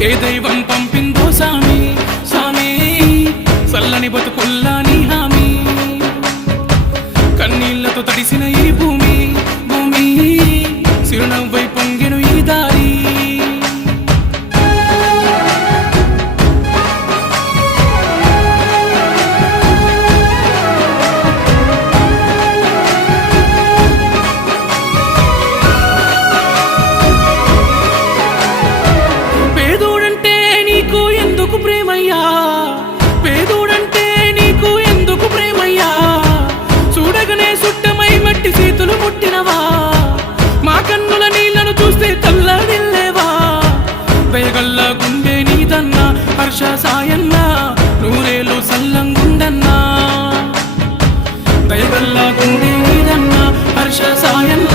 ఏ దైవం పంపిందో సామి సామి చల్లని బతుకుల్లా నీ హామీ కన్నీళ్లతో తడిసిన ఈ భూమి భూమి చిరునవ్వై పొంగెను ఈ దారి పేదోడంటే నీకు ఎందుకు ప్రేమయ్యా చూడగనే సుట్టమై మట్టి చేతులు ముట్టినవా మా కన్నుల నీళ్లను చూస్తే తల్లడిల్లేవా దయగల్లా గుండె నీదన్నా హర్ష సాయన్నా నూరేలు సల్లంగుండన్నా దయగల్లా గుండె నీదన్నా హర్ష సాయన్నా